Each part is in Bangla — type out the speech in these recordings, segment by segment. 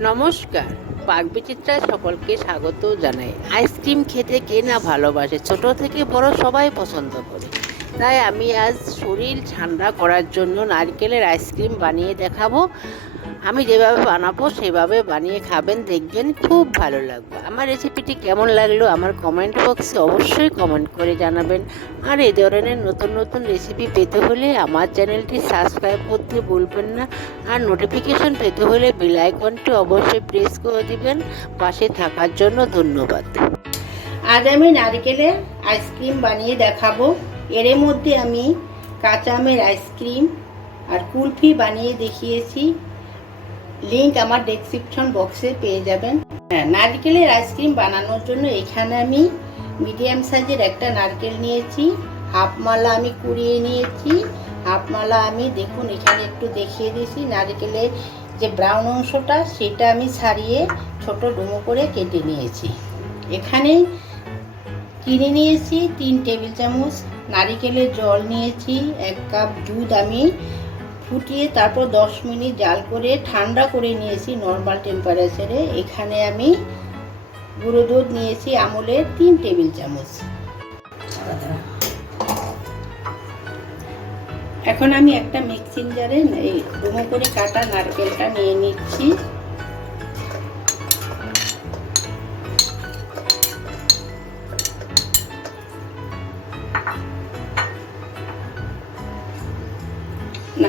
নমস্কার। পাক বিচিত্রায় সকলকে স্বাগত জানাই। আইসক্রিম খেতে কে না ভালোবাসে? ছোট থেকে বড় সবাই পছন্দ করে। তাই আমি আজ শরীর ঠান্ডা করার জন্য নারকেলের আইসক্রিম বানিয়ে দেখাবো। আমি যেভাবে বানাবো, সেভাবে বানিয়ে খাবেন, দেখবেন খুব ভালো লাগবে। আমার রেসিপিটি কেমন লাগল আমার কমেন্ট বক্সে অবশ্যই কমেন্ট করে জানাবেন। আর এই ধরনের নতুন নতুন রেসিপি পেতে হলে আমার চ্যানেলটি সাবস্ক্রাইব করতে ভুলবেন না। আর নোটিফিকেশন পেতে হলে বেল আইকনটি অবশ্যই প্রেস করে দিবেন। পাশে থাকার জন্য ধন্যবাদ। আজ আমি নারকেলের আইসক্রিম বানিয়ে দেখাবো। এর মধ্যে আমি কাঁচা আমের আইসক্রিম আর কুলফি বানিয়ে দেখিয়েছি। লিংক আমার ডেসক্রিপশন বক্সে পেয়ে যাবেন। হ্যাঁ নারকেলের আইসক্রিম বানানোর জন্য এখানে আমি মিডিয়াম সাইজের একটা নারকেল নিয়েছি হাফ মালা আমি কুড়িয়ে নিয়েছি হাফ মালা আমি দেখুন এখানে একটু দেখিয়ে দিয়েছি, নারকেলের যে ব্রাউন অংশটা সেটা আমি ছাড়িয়ে ছোট ডুমো করে কেটে নিয়েছি। এখানে কিনে নিয়েছি তিন টেবিল চামচ, নারিকেলের জল নিয়েছি, এক কাপ দুধ আমি ফুটিয়ে তারপর দশ মিনিট জাল করে ঠান্ডা করে নিয়েছি নর্মাল টেম্পারেচারে এখানে আমি গুঁড়ো দুধ নিয়েছি আমুলের তিন টেবিল চামচ। এখন আমি একটা মিক্সিং জারে এই ডুমো করে কাটা নারকেলটা নিয়ে নিচ্ছি।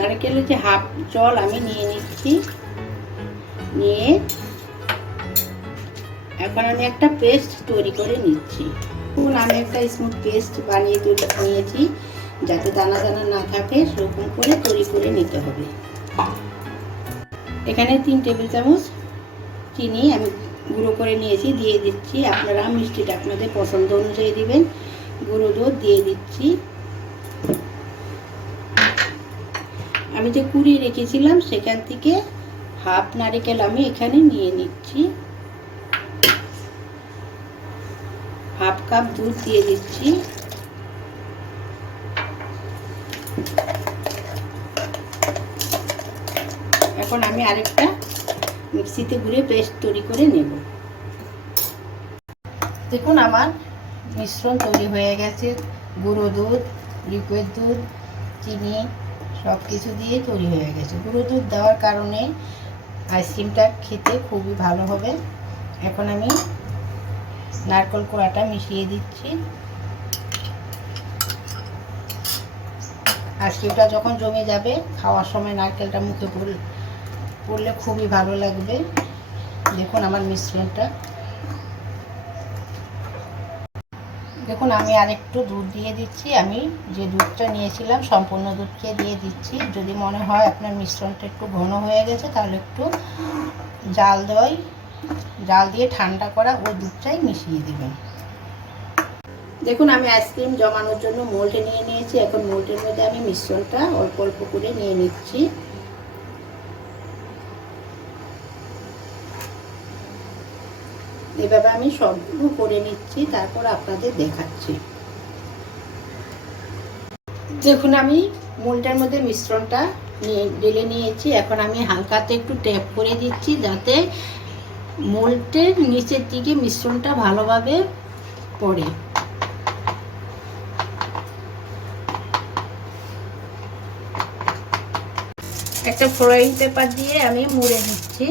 নারকেলের যে হাফ জল আমি নিয়ে নিচ্ছি? নিয়ে এখন আমি একটা পেস্ট তৈরি করে নিচ্ছি। এখন আমি একটা স্মুথ পেস্ট বানিয়ে তৈরি নিয়েছি, যাতে দানা দানা না থাকে, সেরকম করে তৈরি করে নিতে হবে। এখানে তিন টেবিল চামচ চিনি আমি গুঁড়ো করে নিয়েছি, দিয়ে দিচ্ছি। আপনারা মিষ্টিটা আপনাদের পছন্দ অনুযায়ী দিবেন। গুঁড়ো দুধ দিয়ে দিচ্ছি। আমি যে কুড়িয়ে রেখেছিলাম, সেখান থেকে হাফ নারিকেল আমি এখানে নিয়ে নিচ্ছি। হাফ কাপ দুধ দিয়ে দিচ্ছি। এখন আমি আরেকটা মিক্সিতে ঘুরে পেস্ট তৈরি করে নেব। দেখুন আমার মিশ্রণ তৈরি হয়ে গেছে। গুঁড়ো দুধ লিকুইড দুধ, চিনি সব কিছু দিয়ে তৈরি হয়ে গেছে। গুঁড়ো দুধ দেওয়ার কারণে আইসক্রিমটা খেতে খুবই ভালো হবে। এখন আমি নারকল কোড়াটা মিশিয়ে দিচ্ছি। আইসক্রিমটা যখন জমে যাবে, খাওয়ার সময় নারকেলটা মুখে পড়লে খুবই ভালো লাগবে। দেখুন আমার মিশ্রণটা। দেখুন, আমি আরেকটু দুধ দিয়ে দিচ্ছি। আমি যে দুধটা নিয়েছিলাম, সম্পূর্ণ দুধকে দিয়ে দিচ্ছি। যদি মনে হয় আপনার মিশ্রণটা একটু ঘন হয়ে গেছে, তাহলে একটু জাল দেওয়াই, জাল দিয়ে ঠান্ডা করা ওই দুধটাই মিশিয়ে দেবেন। দেখুন, আমি আইসক্রিম জমানোর জন্য মোল্টে নিয়ে নিয়েছি। এখন মোল্টের মধ্যে আমি মিশ্রণটা অল্প অল্প করে নিয়ে নিচ্ছি। এভাবে আমি সবগুলো করে নিচ্ছি, তারপর আপনাদের দেখাচ্ছি। দেখুন, আমি মোলটার মধ্যে মিশ্রণটা নিয়ে ঢেলে নিয়েছি। এখন আমি হালকাতে একটু ট্যাপ করে দিচ্ছি যাতে মোলটের নিচের দিকে মিশ্রণটা ভালোভাবে পড়ে। একটা ফ্রাইং পেপার দিয়ে আমি মুড়ে দিচ্ছি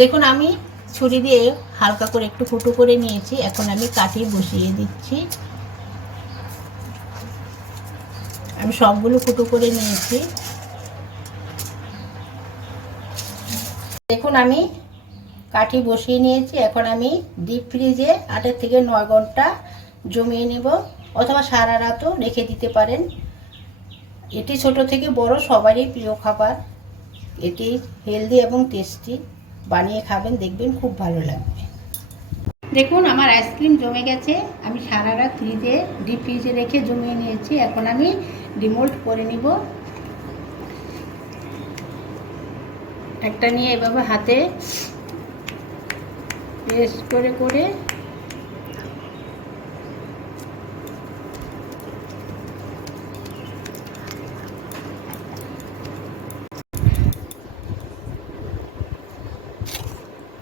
দেখুন, আমি ছুরি দিয়ে হালকা করে একটু ফুটো করে নিয়েছি। এখন আমি কাঠি বসিয়ে দিচ্ছি। আমি সবগুলো ফুটো করে নিয়েছি। দেখুন, আমি কাঠি বসিয়ে নিয়েছি। এখন আমি ডিপ ফ্রিজে আটের থেকে নয় ঘণ্টা জমিয়ে নেব, অথবা সারা রাতও রেখে দিতে পারেন। এটি ছোট থেকে বড়, সবারই প্রিয় খাবার। এটি হেলদি এবং টেস্টি বানিয়ে খাবেন, দেখবেন খুব ভালো লাগবে। দেখুন, আমার আইসক্রিম জমে গেছে। আমি সারা রাত ফ্রিজে, ডিপ ফ্রিজে রেখে জমিয়ে নিয়েছি। এখন আমি ডিমোল্ট করে নিব। একটা নিয়ে এভাবে হাতে পেস্ট করে করে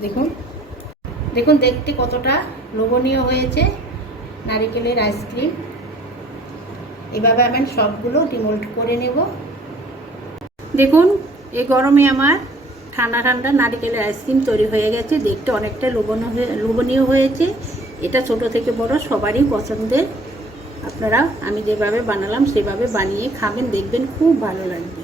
দেখুন। দেখুন, দেখতে কতটা লোভনীয় হয়েছে নারিকেলের আইসক্রিম এভাবে আমি সবগুলো ডিমোল্ড করে নেব। দেখুন, এই গরমে আমার ঠান্ডা ঠান্ডা নারিকেলের আইসক্রিম তৈরি হয়ে গেছে। দেখতে অনেকটা হয়ে, লোভনীয় হয়েছে। এটা ছোট থেকে বড়, সবারই পছন্দের। আপনারা আমি যেভাবে বানালাম, সেভাবে বানিয়ে খাবেন, দেখবেন খুব ভালো লাগবে।